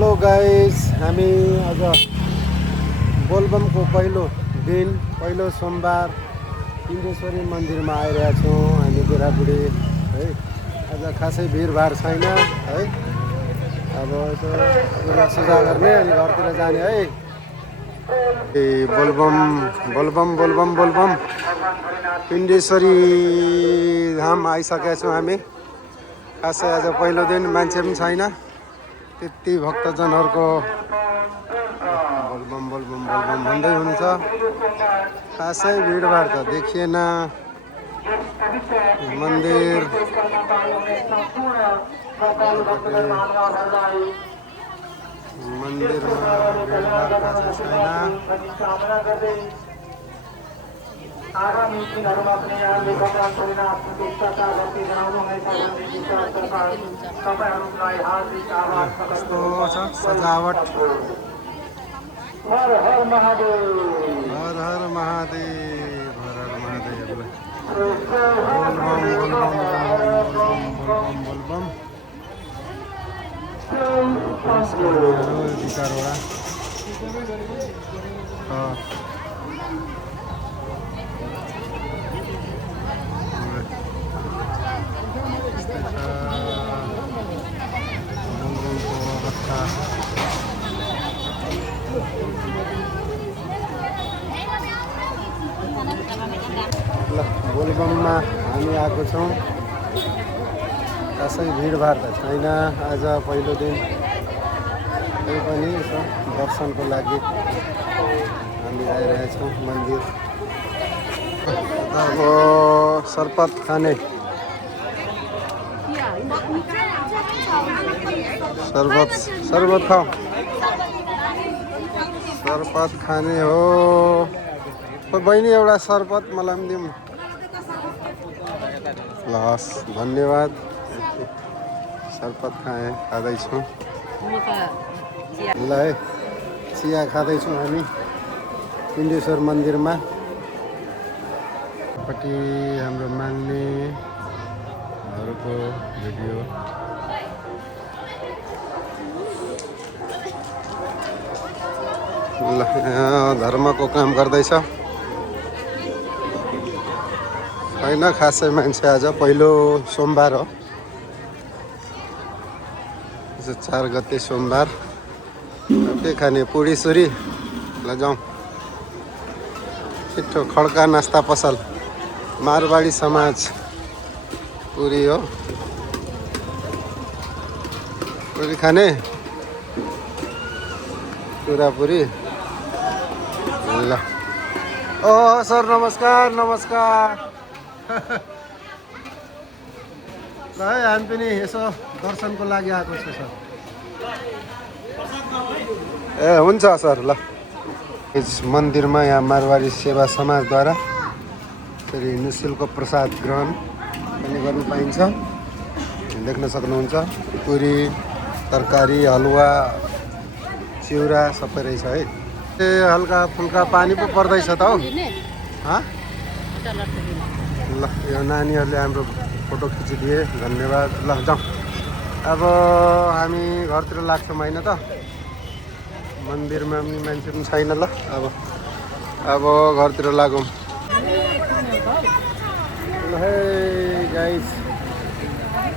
Hello guys, हामी आज बोलबमको पहिलो दिन, पहिलो सोमबार पिण्डेश्वरी मन्दिरमा आइरहेका छौँ हामी बुढाबुढी है। आज खासै भिडभाड छैन है। अब यसो पूजा सुजा गर्ने अनि घरतिर जाने है। बोलबम बोलबम बोलबम बोलबम पिण्डेश्वरी धाम आइसकेका छौँ हामी। खासै आज पहिलो दिन, मान्छे पनि छैन त्यति, भक्तजनहरूको बोलबम बोलबम बोलबम भन्दै हुन्छ। खासै भिडभाड त देखिएन। मन्दिर मन्दिरमा भिडभाड खासै छैन। आगामी दिनहरूमा पनि यहाँले भगवान भोलेनाथको इच्छाका भक्ति जनाउनुहुनेछ भन्ने विश्वास तपाईँहरूलाई हार्दिक आभार कस्तो छ सजावट। हर हर महादेव, हर हर महादेव, हर हर महादेव। बोलबम बोलबम बोलबम बोलबम बोलबम पुलिसकर्मीहरू दुई चारवटा बोलबमको अवस्था। ल बोलबममा हामी आएको छौँ। खासै भिडभाड त छैन आज पहिलो दिन, त्यही पनि यसो दर्शनको लागि हामी आइरहेछौँ मन्दिर। अब सरबत खाने, सरबत सरबत खाऊ, सरबत खाने हो। बहिनी एउटा सरबत मलाई पनि दिउँ। ल हस्, धन्यवाद। सरबत खाँदैछौँ। ल है, चिया खाँदैछौँ हामी पिण्डेश्वर मन्दिरमा। पट्टि हाम्रो माग्नेहरूको भिडियो। ल यहाँ धर्मको काम गर्दैछ। होइन खासै मान्छे, आज पहिलो सोमबार हो, 4 गते सोमबार। के खाने, पुडी सुरी? ल जाउँ। छिट्टो खड्का नास्ता पसल, मारवाडी समाज पुरी हो। पुरी खाने, पुरापुरी। ल ओ सर नमस्कार नमस्कार। ल है, हामी पनि यसो दर्शनको लागि आएको छु सर। ए हुन्छ सर। ल यस मन्दिरमा यहाँ मारवाडी सेवा समाजद्वारा फेरि निःशुल्क प्रसाद ग्रहण पनि गर्नु पाइन्छ। देख्न सक्नुहुन्छ पुरी, तरकारी, हलुवा, चिउरा सबै रहेछ है। ए हल्का फुल्का पानी पो पर्दैछ त हौ। ल यो नानीहरूले हाम्रो फोटो खिचिदिए, धन्यवाद। ल जाउँ, अब हामी घरतिर लाग्छौँ होइन त। मन्दिरमा पनि मान्छे पनि छैन। ल अब घरतिर लागौँ। ल है गाइस,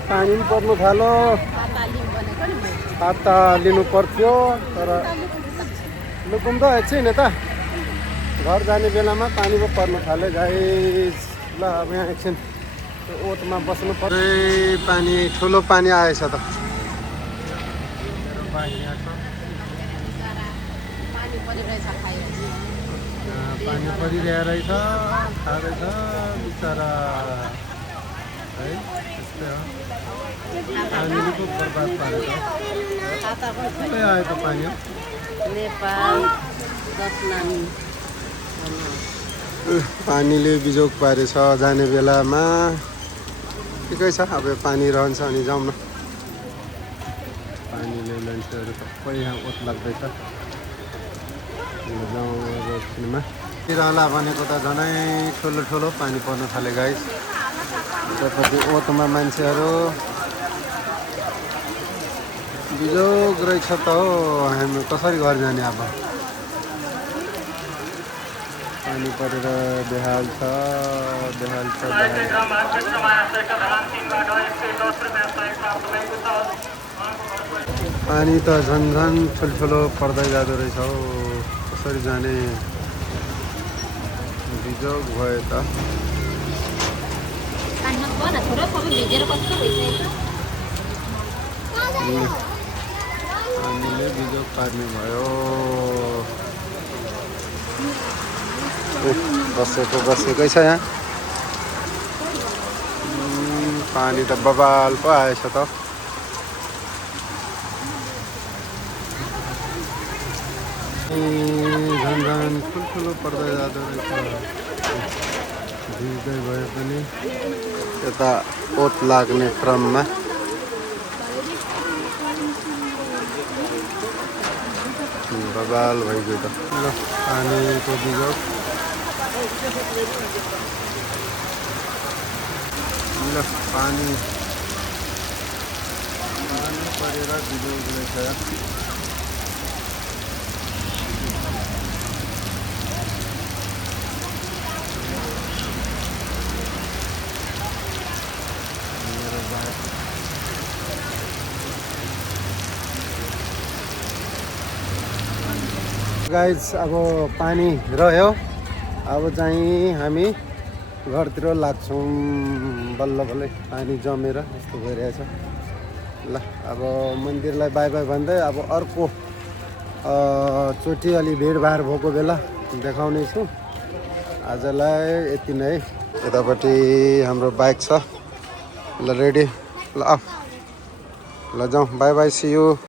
पानी पनि पर्नु थाल्यो। छाता लिनु पर्थ्यो तर लुकुम त एकछिन यता घर जाने बेलामा पानी पो पर्नु थाल्यो गाइस। ल अब यहाँ एकछिन ओतमा बस्नु पर्छ। पानी, ठुलो पानी आएछ त। पानी परिरहेको रहेछ, खाँदैछ बिचरा है। त्यस्तै हो, पानीले पो बर्बाद पारेछ। कतै आयो त पानी? पानीले बिजोग पारेछ जाने बेलामा। ठिकै छ, अब पानी रहन्छ अनि जाउँ न। पानीले मान्छेहरू सबै यहाँ ओत लाग्दैछ। जाउँ अब एकछिनमा। तिरला भनेको त झनै ठुलो ठुलो पानी पर्न थाले गाइस। त्यसपछि ओतमा मान्छेहरू बिजोग रहेछ त हो हामी कसरी घर जाने अब पानी परेर बेहाल छ बेहाल छ पानी त झन् झन् ठुल्ठुलो पर्दै जाँदो रहेछ हौ कसरी जाने बिजोग भयो त हामीले बिजोग पार्ने भयो बसेकै छ यहाँ पानी त बबाल पो आएछ त झन् झन् ठुल्ठुलो पर्दै जाँदो रहेछ भिज्दै भए पनि यता ओत लाग्ने क्रममा बबाल भइगयो त ल पानीको बिजोग ल पानी परेर बिजोग रहेछ गाइज अब पानी रह्यो अब चाहिँ हामी घरतिर लाग्छौँ बल्ल बल्लै पानी जमेर यस्तो भइरहेछ ल अब मन्दिरलाई बाई बाई भन्दै अब अर्को चोटि अलि भिडभाड भएको बेला देखाउने छु आजलाई यति नै यतापट्टि हाम्रो बाइक छ ल रेडी ल ल जाउँ बाई बाई सी यू